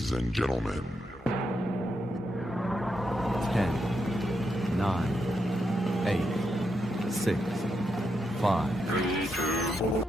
Ladies and gentlemen. 10, 9, 8, 6, 5. 3, 2, 1.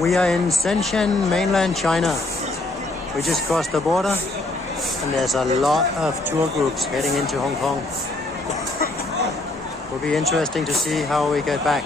We are in Shenzhen, mainland China. We just crossed the border and there's a lot of tour groups heading into Hong Kong. Will be interesting to see how we get back.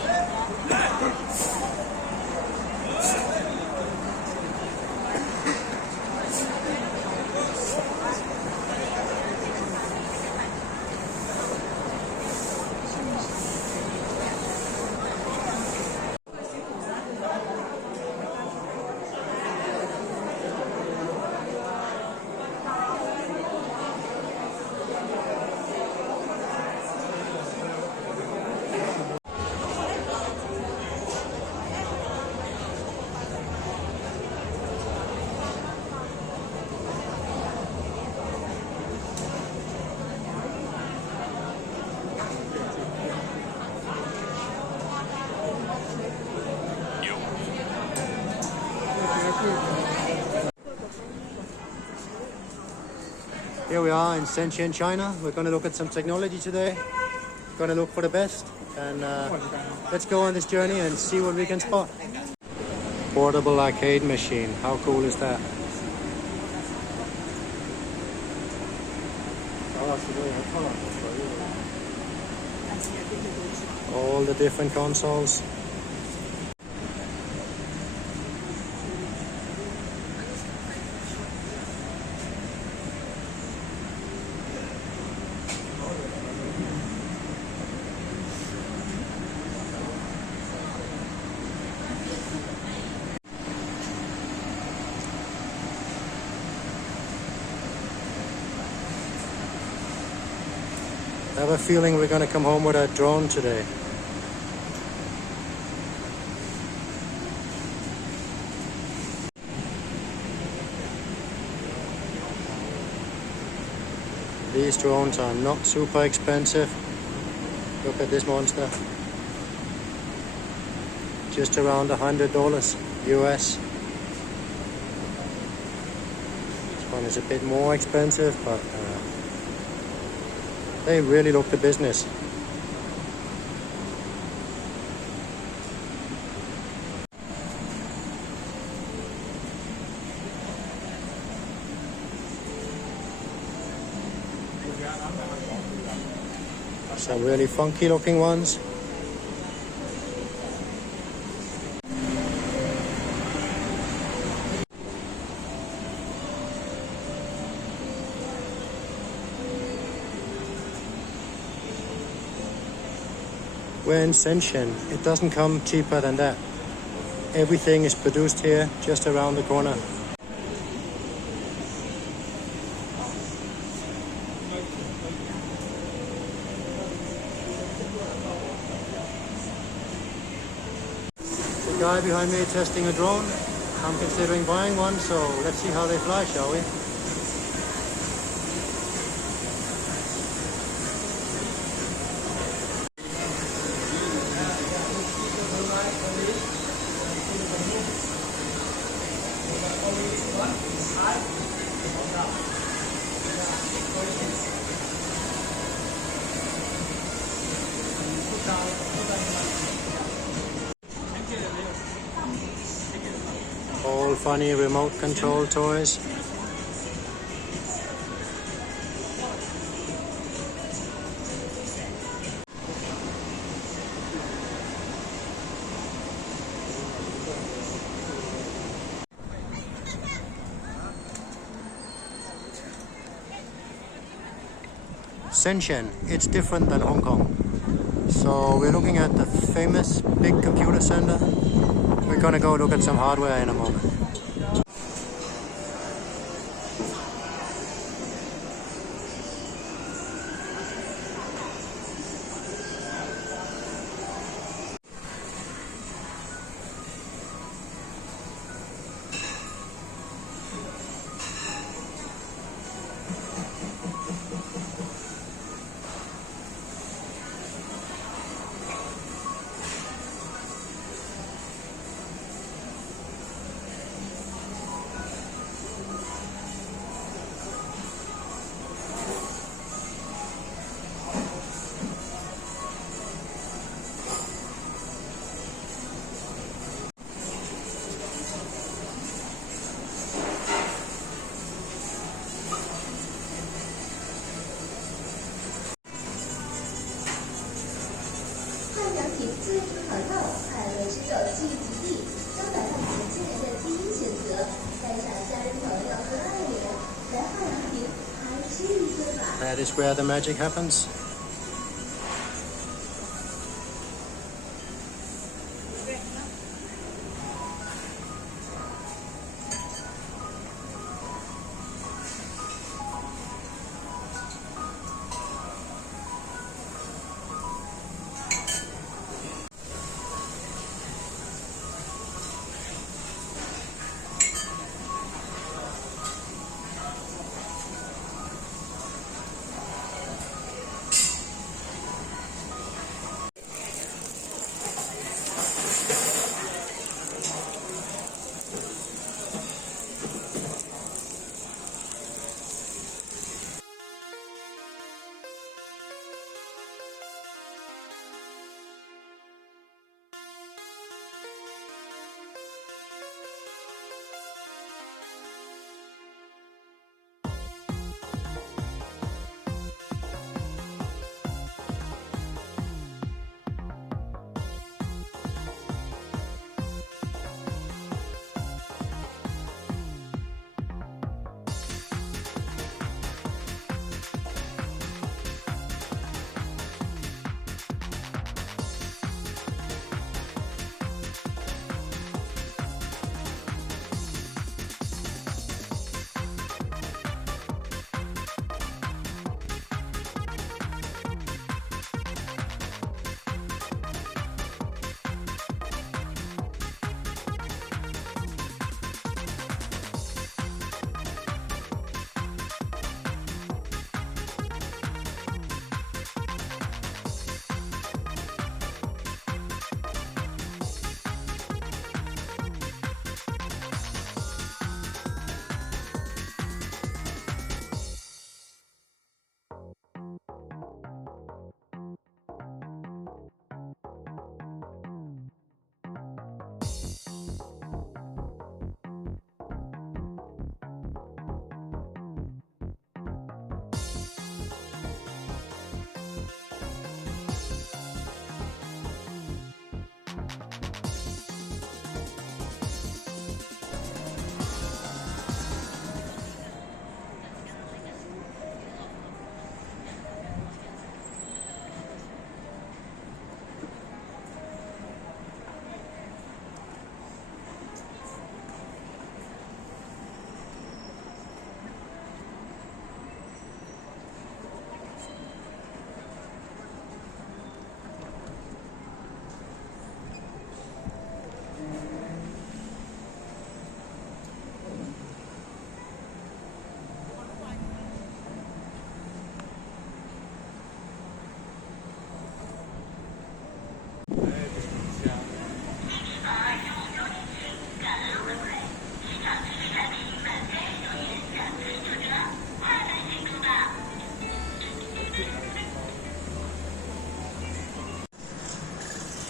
Here we are in Shenzhen, China. We're going to look at some technology today. Going to look for the best, and let's go on this journey and see what we can spot. Portable arcade machine. How cool is that? All the different consoles. I have a feeling we're going to come home with a drone today. These drones are not super expensive. Look at this monster. Just around $100 US. This one is a bit more expensive, but they really look the business. Some really funky looking ones. We're in Shenzhen. It doesn't come cheaper than that. Everything is produced here, just around the corner. The guy behind me testing a drone. I'm considering buying one, so let's see how they fly, shall we? All funny remote control toys. Shenzhen, it's different than Hong Kong. So we're looking at the famous big computer center. We're gonna go look at some hardware in a moment. That is where the magic happens.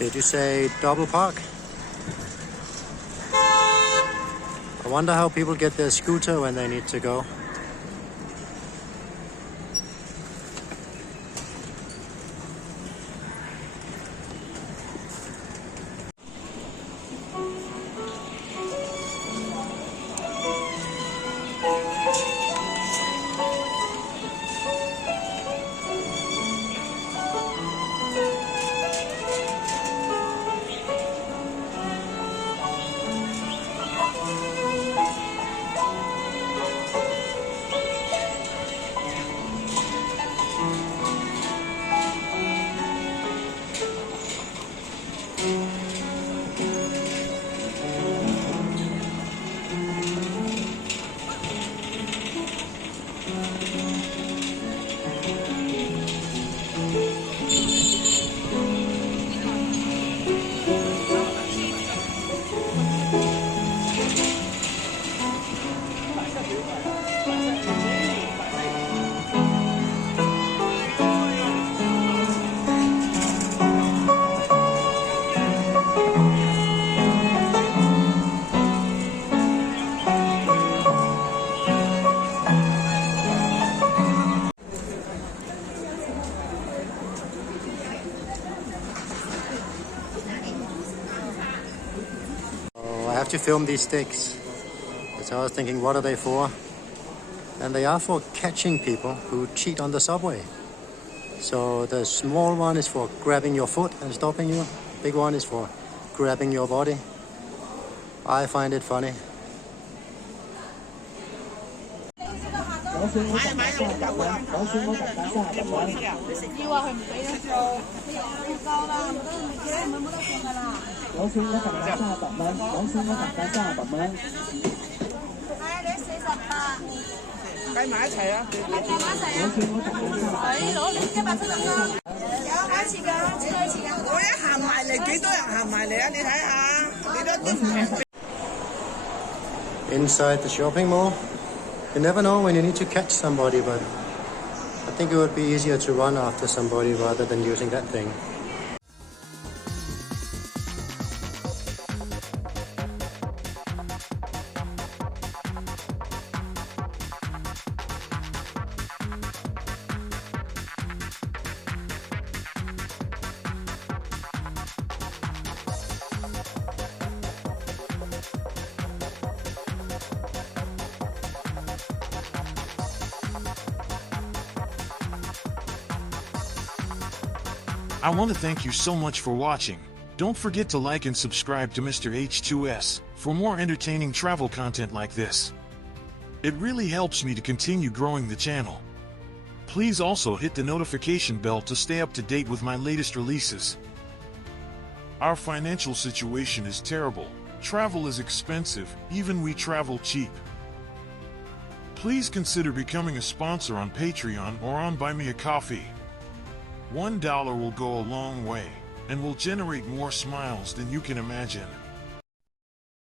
Did you say double park? I wonder how people get their scooter when they need to go. have to film these sticks. So I was thinking, what are they for? And they are for catching people who cheat on the subway. So the small one is for grabbing your foot and stopping you. Big one is for grabbing your body. I find it funny. Inside the shopping mall, you never know when you need to catch somebody, but I think it would be easier to run after somebody rather than using that thing. I want to thank you so much for watching. Don't forget to like and subscribe to Mr. H2S for more entertaining travel content like this. It really helps me to continue growing the channel. Please also hit the notification bell to stay up to date with my latest releases. Our financial situation is terrible. Travel is expensive, even we travel cheap. Please consider becoming a sponsor on Patreon or on Buy Me a Coffee. $1 will go a long way, and will generate more smiles than you can imagine.